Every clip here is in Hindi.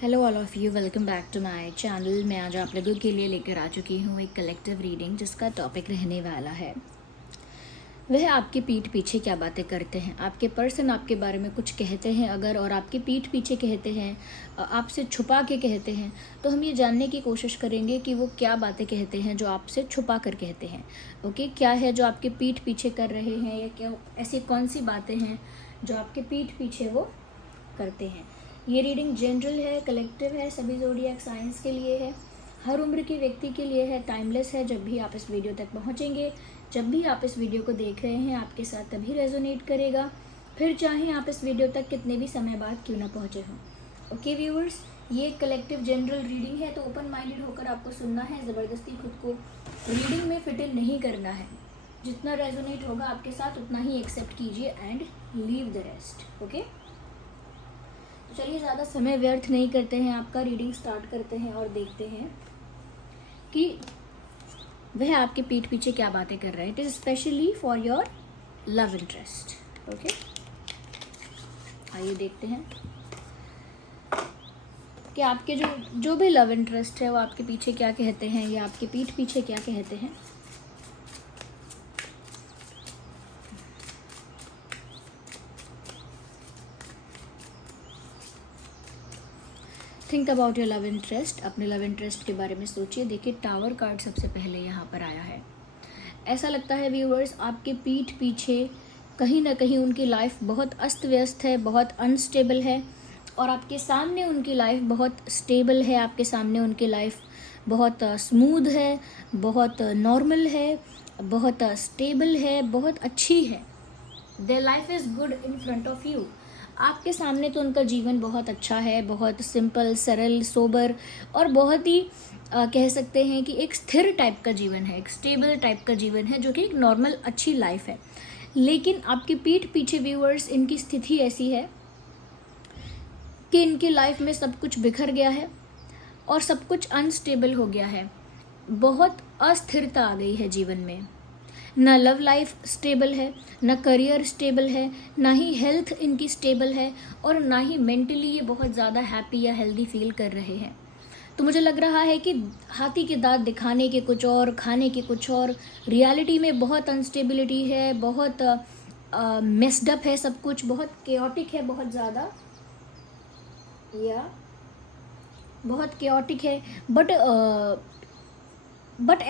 Hello all of you, welcome back to my channel. मैं आज आप लोगों के लिए लेकर आ चुकी हूँ एक कलेक्टिव रीडिंग जिसका टॉपिक रहने वाला है वह आपकी पीठ पीछे क्या बातें करते हैं। आपके पर्सन आपके बारे में कुछ कहते हैं अगर, और आपके पीठ पीछे कहते हैं, आपसे छुपा के कहते हैं, तो हम ये जानने की कोशिश करेंगे कि वो क्या बातें कहते हैं जो आपसे छुपा कर कहते हैं। ओके, क्या है जो आपके पीठ पीछे कर रहे हैं, या क्या ऐसी कौन सी बातें हैं जो आपके पीठ पीछे वो करते हैं। ये रीडिंग जनरल है, कलेक्टिव है, सभी ज़ोडिएक साइंस के लिए है, हर उम्र के व्यक्ति के लिए है, टाइमलेस है। जब भी आप इस वीडियो तक पहुंचेंगे, जब भी आप इस वीडियो को देख रहे हैं, आपके साथ तभी रेजोनेट करेगा, फिर चाहे आप इस वीडियो तक कितने भी समय बाद क्यों ना पहुंचे हों। ओके व्यूअर्स, ये कलेक्टिव जनरल रीडिंग है, तो ओपन माइंडेड होकर आपको सुनना है। ज़बरदस्ती खुद को रीडिंग में फिट इन नहीं करना है। जितना रेजोनेट होगा आपके साथ उतना ही एक्सेप्ट कीजिए and leave the rest. Okay, तो चलिए ज़्यादा समय व्यर्थ नहीं करते हैं, आपका रीडिंग स्टार्ट करते हैं और देखते हैं कि वह आपके पीठ पीछे क्या बातें कर रहा है। It is specially for your love interest. Okay, आइए देखते हैं कि आपके जो भी लव इंटरेस्ट है वो आपके पीछे क्या कहते हैं, या आपके पीठ पीछे क्या कहते हैं। Think about your love interest. अपने लव इंटरेस्ट के बारे में सोचिए। देखिए, टावर कार्ड सबसे पहले यहाँ पर आया है। ऐसा लगता है व्यूअर्स, आपके पीठ पीछे कहीं ना कहीं उनकी लाइफ बहुत अस्त व्यस्त है, बहुत अनस्टेबल है, और आपके सामने उनकी लाइफ बहुत स्टेबल है। आपके सामने उनकी लाइफ बहुत स्मूथ है, बहुत नॉर्मल है, बहुत स्टेबल है, बहुत अच्छी है। Their life is good in front of you. आपके सामने तो उनका जीवन बहुत अच्छा है, बहुत सिंपल, सरल, सोबर, और बहुत ही कह सकते हैं कि एक स्थिर टाइप का जीवन है, एक स्टेबल टाइप का जीवन है, जो कि एक नॉर्मल अच्छी लाइफ है। लेकिन आपकी पीठ पीछे व्यूअर्स, इनकी स्थिति ऐसी है कि इनकी लाइफ में सब कुछ बिखर गया है और सब कुछ अनस्टेबल हो गया है। बहुत अस्थिरता आ गई है जीवन में। ना लव लाइफ स्टेबल है, ना करियर स्टेबल है, ना ही हेल्थ इनकी स्टेबल है, और ना ही मेंटली ये बहुत ज़्यादा हैप्पी या हेल्दी फील कर रहे हैं। तो मुझे लग रहा है कि हाथी के दांत दिखाने के कुछ और, खाने के कुछ और, रियलिटी में बहुत अनस्टेबिलिटी है, बहुत मेस्ड अप है सब कुछ, बहुत केओटिक है, बहुत ज़्यादा, या बहुत केओटिक है। बट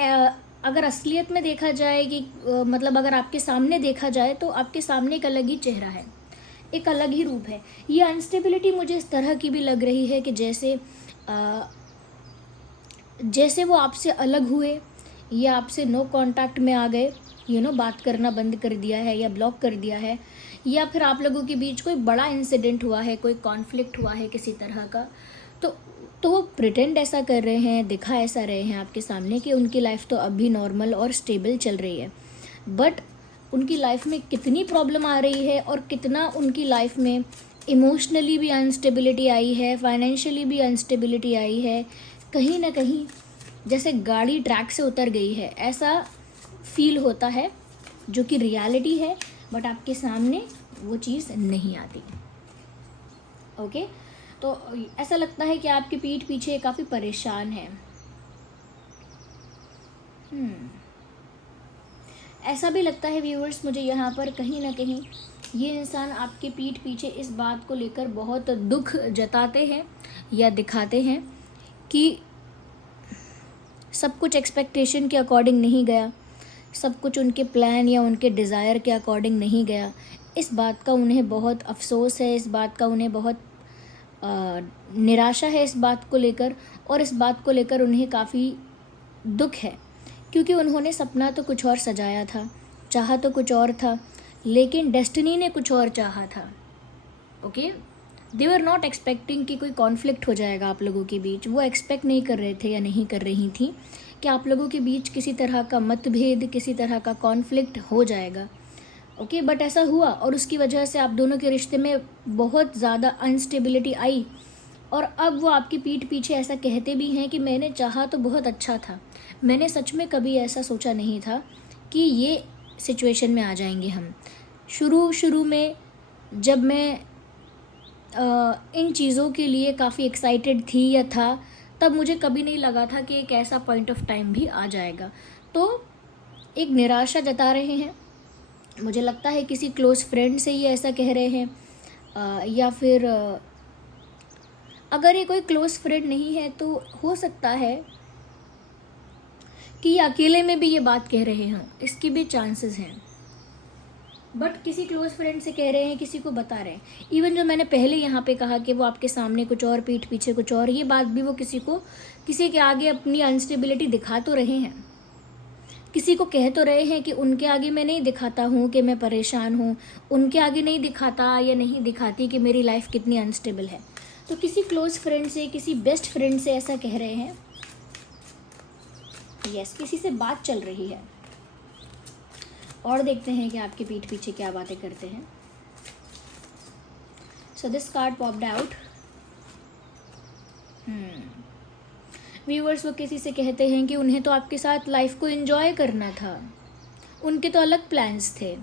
अगर असलियत में देखा जाए कि मतलब अगर आपके सामने देखा जाए, तो आपके सामने एक अलग ही चेहरा है, एक अलग ही रूप है। ये अनस्टेबिलिटी मुझे इस तरह की भी लग रही है कि जैसे वो आपसे अलग हुए, या आपसे नो कांटेक्ट में आ गए, बात करना बंद कर दिया है या ब्लॉक कर दिया है, या फिर आप लोगों के बीच कोई बड़ा इंसिडेंट हुआ है, कोई कॉन्फ्लिक्ट हुआ है किसी तरह का। तो वो प्रिटेंड ऐसा कर रहे हैं, दिखा ऐसा रहे हैं आपके सामने कि उनकी लाइफ तो अब भी नॉर्मल और स्टेबल चल रही है। बट उनकी लाइफ में कितनी प्रॉब्लम आ रही है, और कितना उनकी लाइफ में इमोशनली भी अनस्टेबिलिटी आई है, फाइनेंशियली भी अनस्टेबिलिटी आई है। कहीं ना कहीं जैसे गाड़ी ट्रैक से उतर गई है, ऐसा फील होता है, जो कि रियलिटी है, बट आपके सामने वो चीज़ नहीं आती। ओके, तो ऐसा लगता है कि आपकी पीठ पीछे काफ़ी परेशान है। ऐसा भी लगता है व्यूअर्स मुझे यहाँ पर, कहीं ना कहीं ये इंसान आपके पीठ पीछे इस बात को लेकर बहुत दुख जताते हैं या दिखाते हैं कि सब कुछ एक्सपेक्टेशन के अकॉर्डिंग नहीं गया, सब कुछ उनके प्लान या उनके डिज़ायर के अकॉर्डिंग नहीं गया। इस बात का उन्हें बहुत अफसोस है, इस बात का उन्हें बहुत निराशा है इस बात को लेकर, और इस बात को लेकर उन्हें काफ़ी दुख है, क्योंकि उन्होंने सपना तो कुछ और सजाया था, चाहा तो कुछ और था, लेकिन डेस्टिनी ने कुछ और चाहा था। Okay, they were not expecting कि कोई कॉन्फ्लिक्ट हो जाएगा आप लोगों के बीच। वो एक्सपेक्ट नहीं कर रहे थे या नहीं कर रही थी कि आप लोगों के बीच किसी तरह का मतभेद, किसी तरह का कॉन्फ्लिक्ट हो जाएगा। ओके, बट ऐसा हुआ, और उसकी वजह से आप दोनों के रिश्ते में बहुत ज़्यादा अनस्टेबिलिटी आई। और अब वो आपकी पीठ पीछे ऐसा कहते भी हैं कि मैंने चाहा तो बहुत अच्छा था, मैंने सच में कभी ऐसा सोचा नहीं था कि ये सिचुएशन में आ जाएंगे हम। शुरू में जब मैं इन चीज़ों के लिए काफ़ी एक्साइटेड थी या था, तब मुझे कभी नहीं लगा था कि एक ऐसा पॉइंट ऑफ टाइम भी आ जाएगा। तो एक निराशा जता रहे हैं, मुझे लगता है किसी क्लोज़ फ्रेंड से ये ऐसा कह रहे हैं, या फिर अगर ये कोई क्लोज़ फ्रेंड नहीं है तो हो सकता है कि ये अकेले में भी ये बात कह रहे हों, इसकी भी चांसेस हैं। बट किसी क्लोज़ फ्रेंड से कह रहे हैं, किसी को बता रहे हैं। इवन जो मैंने पहले यहाँ पे कहा कि वो आपके सामने कुछ और, पीठ पीछे कुछ और, ये बात भी वो किसी के आगे अपनी अनस्टेबिलिटी दिखा तो रहे हैं, किसी को कह तो रहे हैं कि उनके आगे मैं नहीं दिखाता हूँ कि मैं परेशान हूँ, उनके आगे नहीं दिखाता या नहीं दिखाती कि मेरी लाइफ कितनी अनस्टेबल है। तो किसी क्लोज़ फ्रेंड से, किसी बेस्ट फ्रेंड से ऐसा कह रहे हैं। यस, किसी से बात चल रही है। और देखते हैं कि आपके पीठ पीछे क्या बातें करते हैं। So this card popped out. Viewers, वो किसी से कहते हैं कि उन्हें तो आपके साथ लाइफ को एंजॉय करना था, उनके तो अलग प्लान्स थे,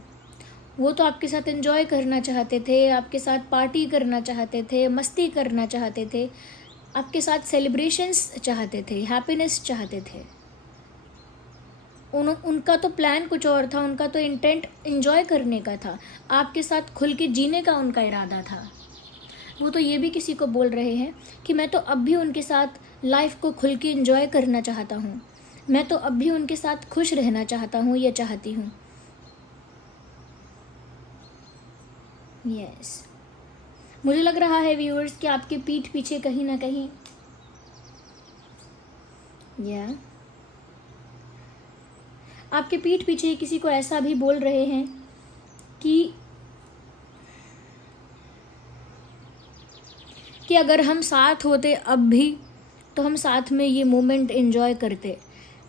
वो तो आपके साथ एंजॉय करना चाहते थे, आपके साथ पार्टी करना चाहते थे, मस्ती करना चाहते थे, आपके साथ सेलिब्रेशंस चाहते थे, हैप्पीनेस चाहते थे। उनका तो प्लान कुछ और था, उनका तो इंटेंट एंजॉय करने का था, आपके साथ खुल के जीने का उनका इरादा था। वो तो ये भी किसी को बोल रहे हैं कि मैं तो अब भी उनके साथ लाइफ को खुल के एंजॉय करना चाहता हूँ, मैं तो अब भी उनके साथ खुश रहना चाहता हूँ या चाहती हूँ। यस, मुझे लग रहा है व्यूअर्स कि आपके पीठ पीछे कहीं ना कहीं आपके पीठ पीछे किसी को ऐसा भी बोल रहे हैं कि अगर हम साथ होते अब भी तो हम साथ में ये मोमेंट एंजॉय करते।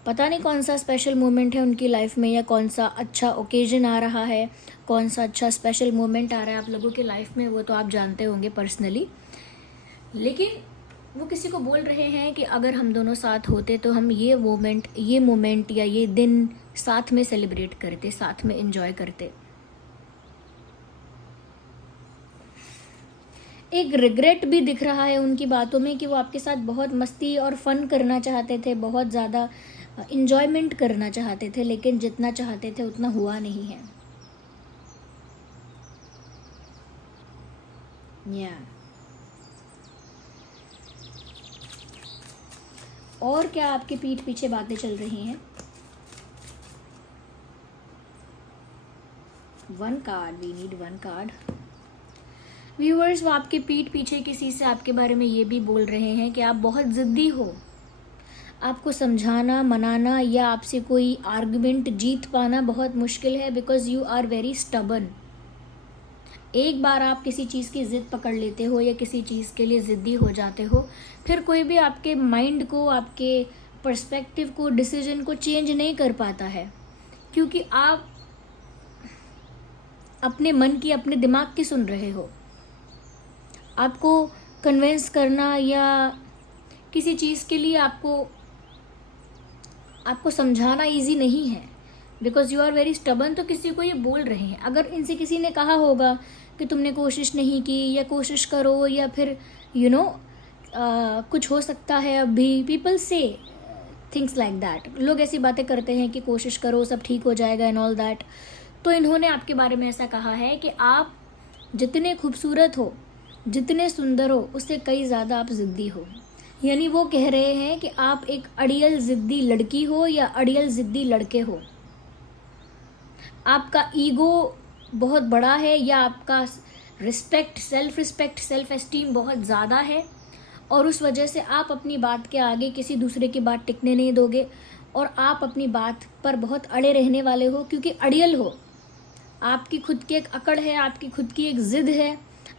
पता नहीं कौन सा स्पेशल मोमेंट है उनकी लाइफ में, या कौन सा अच्छा ओकेजन आ रहा है, कौन सा अच्छा स्पेशल मोमेंट आ रहा है आप लोगों की लाइफ में, वो तो आप जानते होंगे पर्सनली। लेकिन वो किसी को बोल रहे हैं कि अगर हम दोनों साथ होते तो हम ये मोमेंट या ये दिन साथ में सेलिब्रेट करते, साथ में एंजॉय करते। एक रिग्रेट भी दिख रहा है उनकी बातों में कि वो आपके साथ बहुत मस्ती और फन करना चाहते थे, बहुत ज़्यादा इंजॉयमेंट करना चाहते थे, लेकिन जितना चाहते थे उतना हुआ नहीं है। और क्या आपके पीठ पीछे बातें चल रही हैं? One card, we need one card. Viewers, वो आपके पीठ पीछे किसी से आपके बारे में ये भी बोल रहे हैं कि आप बहुत ज़िद्दी हो, आपको समझाना, मनाना या आपसे कोई आर्गुमेंट जीत पाना बहुत मुश्किल है, because you are very stubborn. एक बार आप किसी चीज़ की ज़िद पकड़ लेते हो या किसी चीज़ के लिए ज़िद्दी हो जाते हो, फिर कोई भी आपके माइंड को, आपके पर्सपेक्टिव को, डिसीजन को चेंज नहीं कर पाता है, क्योंकि आप अपने मन की, अपने दिमाग की सुन रहे हो। आपको कन्विंस करना या किसी चीज़ के लिए आपको समझाना इजी नहीं है, because you are very stubborn. तो किसी को ये बोल रहे हैं, अगर इनसे किसी ने कहा होगा कि तुमने कोशिश नहीं की या कोशिश करो, या फिर कुछ हो सकता है अभी, पीपल से थिंग्स लाइक दैट। लोग ऐसी बातें करते हैं कि कोशिश करो, सब ठीक हो जाएगा एंड ऑल दैट। तो इन्होंने आपके बारे में ऐसा कहा है कि आप जितने खूबसूरत हो, जितने सुंदर हो, उससे कई ज़्यादा आप ज़िद्दी हो। यानी वो कह रहे हैं कि आप एक अड़ियल ज़िद्दी लड़की हो या अड़ियल ज़िद्दी लड़के हो। आपका ईगो बहुत बड़ा है, या आपका सेल्फ रिस्पेक्ट, सेल्फ एस्टीम बहुत ज़्यादा है, और उस वजह से आप अपनी बात के आगे किसी दूसरे की बात टिकने नहीं दोगे, और आप अपनी बात पर बहुत अड़े रहने वाले हो, क्योंकि अड़ियल हो। आपकी खुद की एक अकड़ है, आपकी खुद की एक ज़िद है,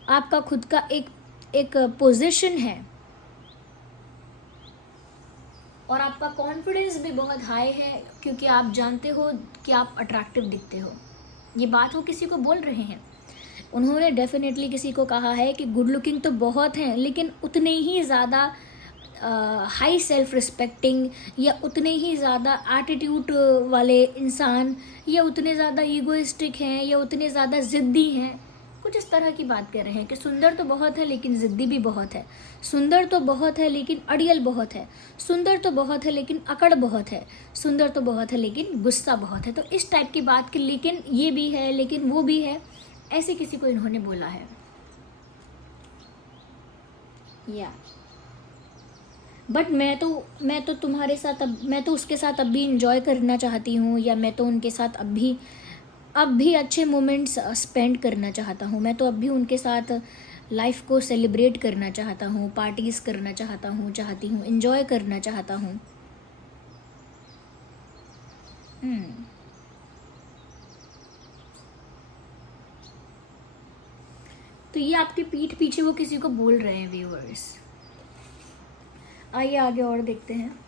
आपका खुद का एक पोजीशन है, और आपका कॉन्फिडेंस भी बहुत हाई है, क्योंकि आप जानते हो कि आप अट्रैक्टिव दिखते हो। ये बात वो किसी को बोल रहे हैं। उन्होंने डेफिनेटली किसी को कहा है कि गुड लुकिंग तो बहुत हैं, लेकिन उतने ही ज़्यादा हाई सेल्फ रिस्पेक्टिंग, या उतने ही ज़्यादा एटीट्यूड वाले इंसान, या उतने ज़्यादा ईगोइस्टिक हैं, या उतने ज़्यादा ज़िद्दी हैं, कुछ इस तरह की बात कर रहे हैं कि सुंदर तो बहुत है लेकिन ज़िद्दी भी बहुत है, सुंदर तो बहुत है लेकिन अड़ियल बहुत है, सुंदर तो बहुत है लेकिन अकड़ बहुत है, सुंदर तो बहुत है लेकिन गुस्सा बहुत है। तो इस टाइप की बात कि लेकिन ये भी है लेकिन वो भी है, ऐसे किसी को इन्होंने बोला है। या बट मैं तो तुम्हारे साथ मैं तो उसके साथ अब भी इंजॉय करना चाहती हूँ, या मैं तो उनके साथ अब भी अच्छे मोमेंट्स स्पेंड करना चाहता हूँ, मैं तो अब भी उनके साथ लाइफ को सेलिब्रेट करना चाहता हूँ, पार्टीज़ करना चाहती हूँ, इंजॉय करना चाहता हूँ। तो ये आपके पीठ पीछे वो किसी को बोल रहे हैं व्यूअर्स। आइए आगे और देखते हैं।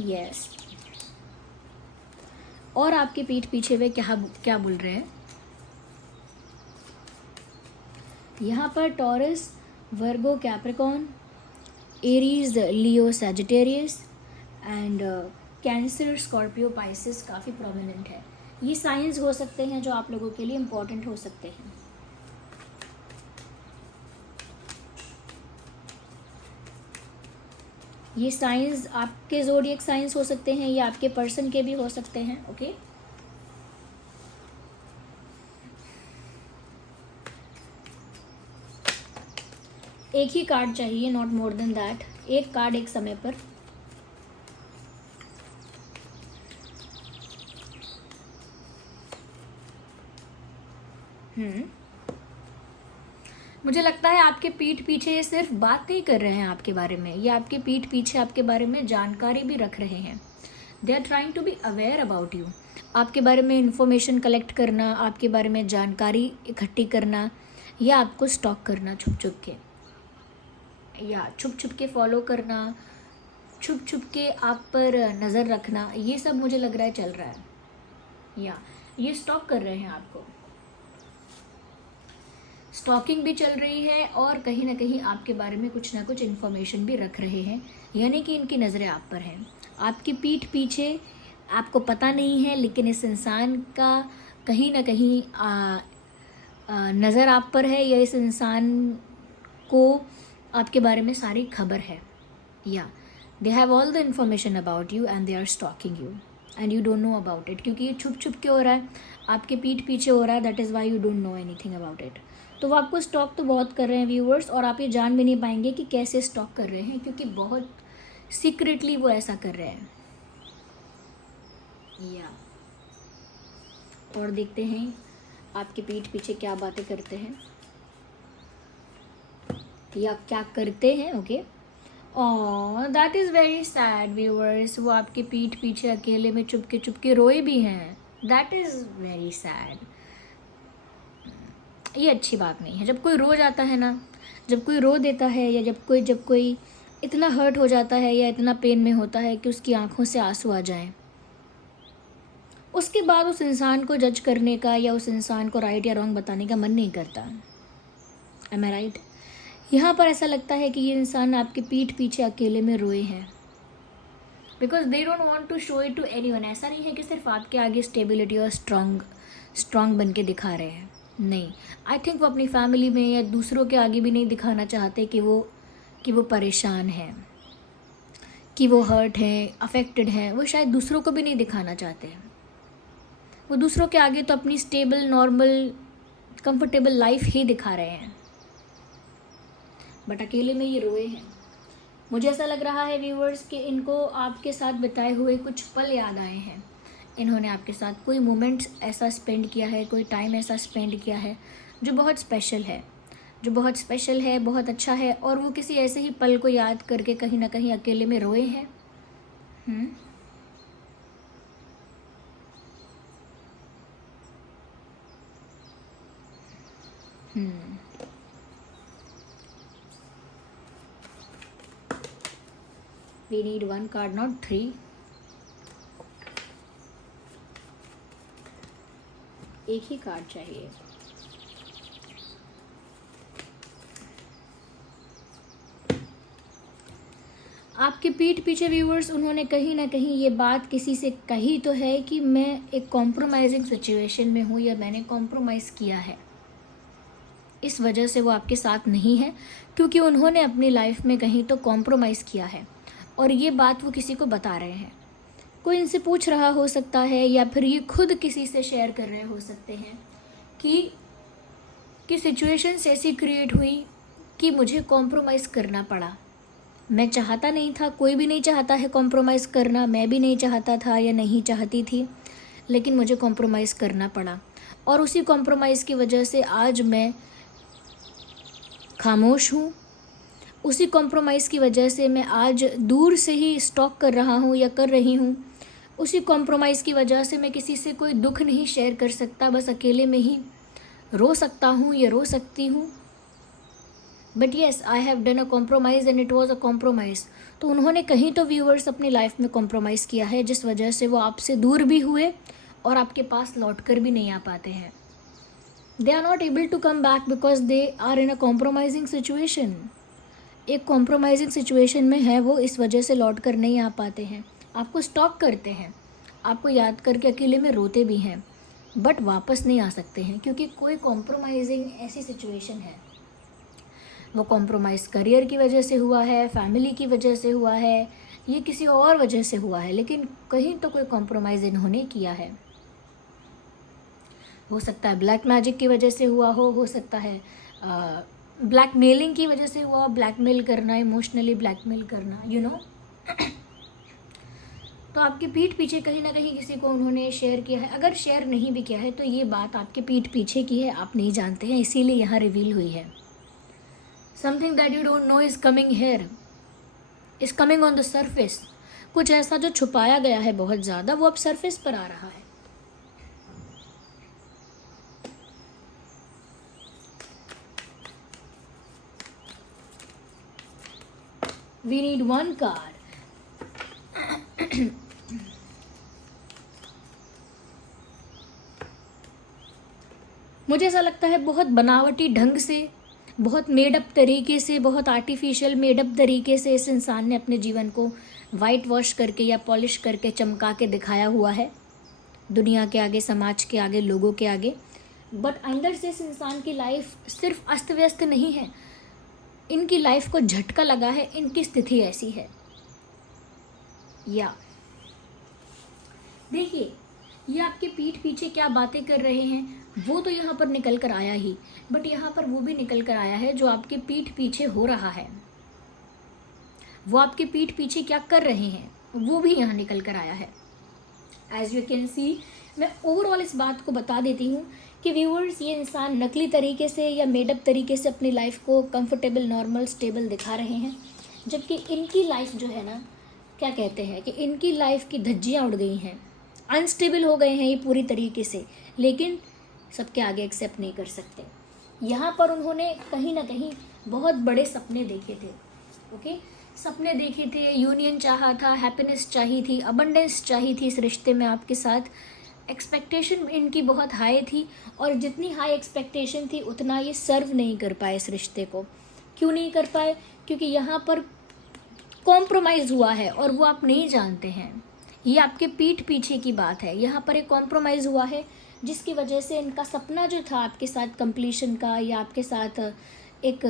यस, और आपके पीठ पीछे वे क्या बोल रहे हैं। यहाँ पर taurus, Virgo, Capricorn, Aries, Leo, Sagittarius and cancer, Scorpio, Pisces काफ़ी प्रोमिनेंट है। ये साइंस हो सकते हैं जो आप लोगों के लिए इम्पोर्टेंट हो सकते हैं। ये साइंस आपके ज़ोडिएक साइंस हो सकते हैं, या आपके पर्सन के भी हो सकते हैं। ओके, एक ही कार्ड चाहिए, नॉट मोर देन दैट, एक कार्ड एक समय पर। मुझे लगता है आपके पीठ पीछे ये सिर्फ बात नहीं कर रहे हैं आपके बारे में, ये आपके पीठ पीछे आपके बारे में जानकारी भी रख रहे हैं। They are trying to be aware about you. आपके बारे में इंफॉर्मेशन कलेक्ट करना, आपके बारे में जानकारी इकट्ठी करना, या आपको स्टॉक करना छुप छुप के, या छुप छुप के फॉलो करना, छुप छुप के आप पर नज़र रखना, ये सब मुझे लग रहा है चल रहा है। या ये स्टॉक कर रहे हैं आपको, स्टॉकिंग भी चल रही है, और कहीं ना कहीं आपके बारे में कुछ ना कुछ इन्फॉर्मेशन भी रख रहे हैं, यानी कि इनकी नज़रें आप पर हैं। आपकी पीठ पीछे आपको पता नहीं है, लेकिन इस इंसान का कहीं ना कहीं नज़र आप पर है, या इस इंसान को आपके बारे में सारी खबर है। या they have all the information about you and they are stalking you and you don't know about it, क्योंकि ये छुप छुप के हो रहा है, आपके पीठ पीछे हो रहा है, that is why you don't know anything about it. तो वो आपको स्टॉक तो बहुत कर रहे हैं व्यूअर्स, और आप ये जान भी नहीं पाएंगे कि कैसे स्टॉक कर रहे हैं, क्योंकि बहुत सीक्रेटली वो ऐसा कर रहे हैं। या और देखते हैं आपके पीठ पीछे क्या बातें करते हैं या क्या करते हैं। Okay, oh that is very sad viewers, वो आपके पीठ पीछे अकेले में चुपके रोए भी हैं। That is very sad. ये अच्छी बात नहीं है। जब कोई रो जाता है ना, जब कोई रो देता है, या जब कोई इतना हर्ट हो जाता है या इतना पेन में होता है कि उसकी आंखों से आंसू आ जाएं, उसके बाद उस इंसान को जज करने का या उस इंसान को राइट या रॉन्ग बताने का मन नहीं करता। एम आई राइट? यहाँ पर ऐसा लगता है कि ये इंसान आपके पीठ पीछे अकेले में रोए हैं, because they don't want to show it to anyone. ऐसा नहीं है कि सिर्फ आपके आगे स्टेबिलिटी और स्ट्रॉन्ग बन के दिखा रहे हैं, नहीं। आई थिंक वो अपनी फैमिली में या दूसरों के आगे भी नहीं दिखाना चाहते कि वो परेशान हैं, कि वो हर्ट हैं, अफेक्टेड हैं। वो शायद दूसरों को भी नहीं दिखाना चाहते हैं। वो दूसरों के आगे तो अपनी स्टेबल, नॉर्मल, कंफर्टेबल लाइफ ही दिखा रहे हैं, बट अकेले में ये रोए हैं। मुझे ऐसा लग रहा है व्यूअर्स कि इनको आपके साथ बिताए हुए कुछ पल याद आए हैं। इन्होंने आपके साथ कोई मोमेंट्स ऐसा स्पेंड किया है, कोई टाइम ऐसा स्पेंड किया है जो बहुत स्पेशल है, बहुत अच्छा है, और वो किसी ऐसे ही पल को याद करके कहीं ना कहीं अकेले में रोए हैं। We need one card, not 3. एक ही कार्ड चाहिए। आपके पीठ पीछे व्यूअर्स उन्होंने कहीं ना कहीं ये बात किसी से कही तो है कि मैं एक कॉम्प्रोमाइजिंग सिचुएशन में हूँ या मैंने कॉम्प्रोमाइज़ किया है। इस वजह से वो आपके साथ नहीं है, क्योंकि उन्होंने अपनी लाइफ में कहीं तो कॉम्प्रोमाइज़ किया है और ये बात वो किसी को बता रहे हैं। कोई इनसे पूछ रहा हो सकता है या फिर ये खुद किसी से शेयर कर रहे हो सकते हैं कि सिचुएशंस ऐसी क्रिएट हुई कि मुझे कॉम्प्रोमाइज़ करना पड़ा। मैं चाहता नहीं था, कोई भी नहीं चाहता है कॉम्प्रोमाइज़ करना, मैं भी नहीं चाहता था या नहीं चाहती थी, लेकिन मुझे कॉम्प्रोमाइज़ करना पड़ा और उसी कॉम्प्रोमाइज़ की वजह से आज मैं खामोश हूँ। उसी कॉम्प्रोमाइज़ की वजह से मैं आज दूर से ही स्टॉक कर रहा हूँ या कर रही हूँ। उसी कॉम्प्रोमाइज़ की वजह से मैं किसी से कोई दुख नहीं शेयर कर सकता, बस अकेले में ही रो सकता हूँ या रो सकती हूँ। But yes, I have done a compromise and it was a compromise. तो उन्होंने कहीं तो व्यूअर्स अपनी लाइफ में कॉम्प्रोमाइज़ किया है, जिस वजह से वो आपसे दूर भी हुए और आपके पास लौट कर भी नहीं आ पाते हैं। They are not able to come back because they are in a compromising situation. एक कॉम्प्रोमाइजिंग सिचुएशन में है वो, इस वजह से लौट कर नहीं आ पाते हैं। आपको स्टॉक करते हैं, आपको याद करके अकेले में रोते भी हैं, बट वापस नहीं आ सकते हैं क्योंकि कोई कॉम्प्रोमाइजिंग ऐसी सिचुएशन है। वो कॉम्प्रोमाइज़ करियर की वजह से हुआ है, फैमिली की वजह से हुआ है, ये किसी और वजह से हुआ है, लेकिन कहीं तो कोई कॉम्प्रोमाइज़ इन्होंने किया है। हो सकता है ब्लैक मैजिक की वजह से हुआ हो सकता है ब्लैकमेलिंग की वजह से हुआ, ब्लैकमेल करना, इमोशनली ब्लैकमेल करना, यू नो। तो आपके पीठ पीछे कहीं ना कहीं किसी को उन्होंने शेयर किया है। अगर शेयर नहीं भी किया है तो ये बात आपके पीठ पीछे की है, आप नहीं जानते हैं, इसीलिए यहाँ रिवील हुई है। Something that you don't no is coming here, is coming on the surface. कुछ ऐसा जो छुपाया गया है बहुत ज़्यादा, वो अब सरफेस पर आ रहा है। We need one card. मुझे ऐसा लगता है बहुत बनावटी ढंग से, बहुत मेडअप तरीके से, बहुत आर्टिफिशियल मेडअप तरीके से इस इंसान ने अपने जीवन को वाइट वॉश करके या पॉलिश करके चमका के दिखाया हुआ है दुनिया के आगे, समाज के आगे, लोगों के आगे। बट अंदर से इस इंसान की लाइफ सिर्फ अस्त व्यस्त नहीं है, इनकी लाइफ को झटका लगा है, इनकी स्थिति ऐसी है। या देखिए, ये आपके पीठ पीछे क्या बातें कर रहे हैं वो तो यहाँ पर निकल कर आया ही, बट यहाँ पर वो भी निकल कर आया है जो आपके पीठ पीछे हो रहा है। वो आपके पीठ पीछे क्या कर रहे हैं वो भी यहाँ निकल कर आया है। एज यू कैन सी, मैं ओवरऑल इस बात को बता देती हूँ कि व्यूअर्स, ये इंसान नकली तरीके से या मेडअप तरीके से अपनी लाइफ को कंफर्टेबल, नॉर्मल, स्टेबल दिखा रहे हैं, जबकि इनकी लाइफ जो है ना, क्या कहते हैं कि इनकी लाइफ की धज्जियाँ उड़ गई हैं, अनस्टेबल हो गए हैं ये पूरी तरीके से, लेकिन सबके आगे एक्सेप्ट नहीं कर सकते। यहाँ पर उन्होंने कहीं ना कहीं बहुत बड़े सपने देखे थे। ओके, सपने देखे थे, यूनियन चाहा था, हैप्पीनेस चाहिए थी, अबंडेंस चाहिए थी इस रिश्ते में आपके साथ। एक्सपेक्टेशन इनकी बहुत हाई थी और जितनी हाई एक्सपेक्टेशन थी उतना ये सर्व नहीं कर पाए इस रिश्ते को। क्यों नहीं कर पाए? क्योंकि यहाँ पर कॉम्प्रोमाइज़ हुआ है और वो आप नहीं जानते हैं। ये आपके पीठ पीछे की बात है। यहाँ पर एक कॉम्प्रोमाइज़ हुआ है जिसकी वजह से इनका सपना जो था आपके साथ कंप्लीशन का, या आपके साथ एक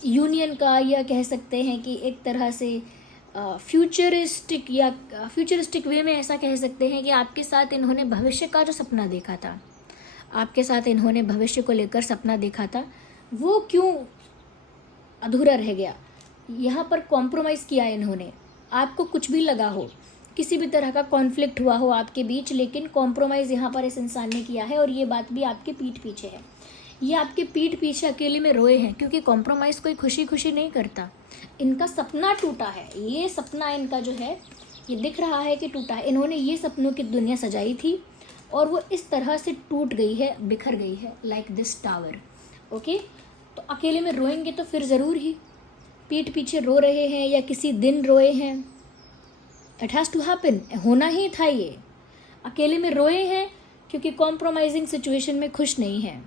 यूनियन का, या कह सकते हैं कि एक तरह से फ्यूचरिस्टिक या फ्यूचरिस्टिक वे में ऐसा कह सकते हैं कि आपके साथ इन्होंने भविष्य का जो सपना देखा था, आपके साथ इन्होंने भविष्य को लेकर सपना देखा था, वो क्यों अधूरा रह गया? यहाँ पर कॉम्प्रोमाइज़ किया इन्होंने। आपको कुछ भी लगा हो, किसी भी तरह का कॉन्फ्लिक्ट हुआ हो आपके बीच, लेकिन कॉम्प्रोमाइज़ यहाँ पर इस इंसान ने किया है और ये बात भी आपके पीठ पीछे है। ये आपके पीठ पीछे अकेले में रोए हैं, क्योंकि कॉम्प्रोमाइज़ कोई खुशी खुशी नहीं करता। इनका सपना टूटा है, ये सपना इनका जो है ये दिख रहा है कि टूटा है। इन्होंने ये सपनों की दुनिया सजाई थी और वो इस तरह से टूट गई है, बिखर गई है, लाइक दिस टावर। ओके, तो अकेले में रोएंगे तो फिर ज़रूर ही पीठ पीछे रो रहे हैं या किसी दिन रोए हैं, इट हैज़ टू हैपन, होना ही था। ये अकेले में रोए हैं क्योंकि कॉम्प्रोमाइजिंग सिचुएशन में खुश नहीं हैं।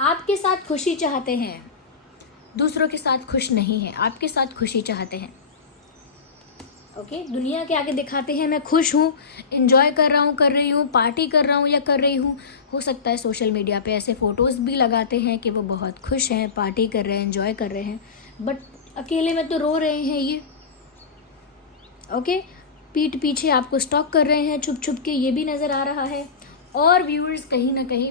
आपके साथ खुशी चाहते हैं दूसरों के साथ खुश नहीं हैं, आपके साथ खुशी चाहते हैं। ओके, दुनिया के आगे दिखाते हैं मैं खुश हूँ, एंजॉय कर रहा हूँ, कर रही हूँ, पार्टी कर रहा हूँ या कर रही हूँ। हो सकता है सोशल मीडिया पे ऐसे फ़ोटोज़ भी लगाते हैं कि वो बहुत खुश हैं, पार्टी कर रहे हैं, एंजॉय कर रहे हैं, बट अकेले में तो रो रहे हैं ये। ओके, पीठ पीछे आपको स्टॉक कर रहे हैं छुप छुप के, ये भी नज़र आ रहा है। और व्यूअर्स कहीं ना कहीं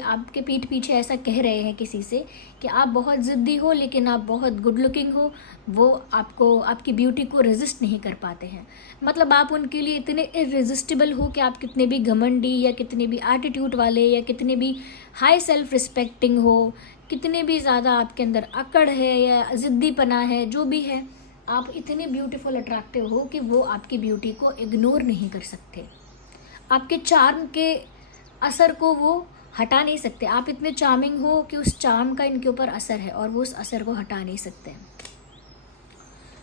आपके पीठ पीछे ऐसा कह रहे हैं किसी से कि आप बहुत ज़िद्दी हो, लेकिन आप बहुत गुड लुकिंग हो, वो आपकी ब्यूटी को रेजिस्ट नहीं कर पाते हैं। मतलब आप उनके लिए इतने इररेजिस्टिबल हो कि आप कितने भी घमंडी या कितने भी एटीट्यूड वाले या कितने भी हाई सेल्फ रिस्पेक्टिंग हो, कितने भी ज़्यादा आपके अंदर अकड़ है या ज़िद्दीपना है, जो भी है, आप इतने ब्यूटीफुल अट्रैक्टिव हो कि वो आपकी ब्यूटी को इग्नोर नहीं कर सकते, आपके चार्म के असर को वो हटा नहीं सकते। आप इतने चार्मिंग हो कि उस चार्म का इनके ऊपर असर है और वो उस असर को हटा नहीं सकते।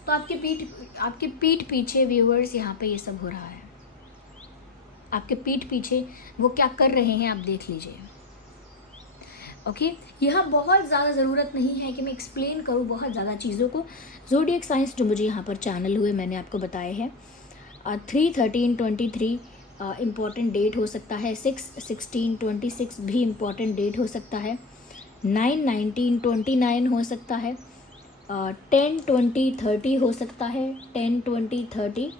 तो आपके पीठ पीछे व्यूअर्स यहाँ पे ये सब हो रहा है। आपके पीठ पीछे वो क्या कर रहे हैं आप देख लीजिए। ओके, यहाँ बहुत ज़्यादा ज़रूरत नहीं है कि मैं एक्सप्लेन करूँ बहुत ज़्यादा चीज़ों को। ज़ोडिएक साइंस जो मुझे यहाँ पर चैनल हुए मैंने आपको बताए हैं। 3/13/23 इम्पॉर्टेंट डेट हो सकता है, 6/16/26 भी इम्पॉर्टेंट डेट हो सकता है, 9/19/29 हो सकता है, 10/20/30 हो सकता है, 10/20/30,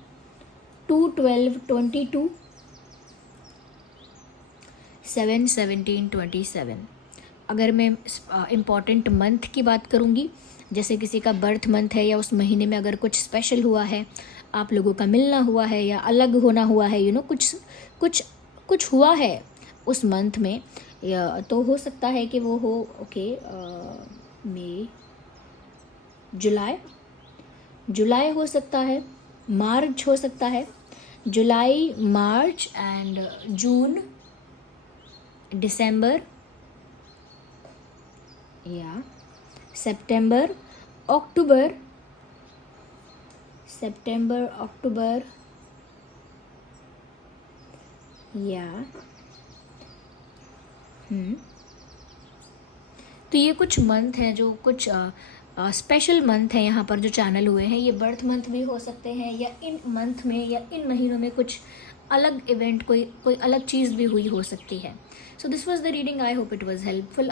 2/12/22, 7/17/27। अगर मैं इम्पॉर्टेंट मंथ की बात करूँगी, जैसे किसी का बर्थ मंथ है या उस महीने में अगर कुछ स्पेशल हुआ है, आप लोगों का मिलना हुआ है या अलग होना हुआ है, कुछ हुआ है उस मंथ में, या तो हो सकता है कि वो हो मई, जुलाई हो सकता है, मार्च हो सकता है, जुलाई, मार्च एंड जून, दिसंबर या सितंबर, अक्टूबर या तो ये कुछ मंथ हैं जो कुछ स्पेशल मंथ हैं यहाँ पर जो चैनल हुए हैं। ये बर्थ मंथ भी हो सकते हैं या इन मंथ में या इन महीनों में कुछ अलग इवेंट, कोई अलग चीज़ भी हुई हो सकती है। So this was the reading, I hope it was helpful.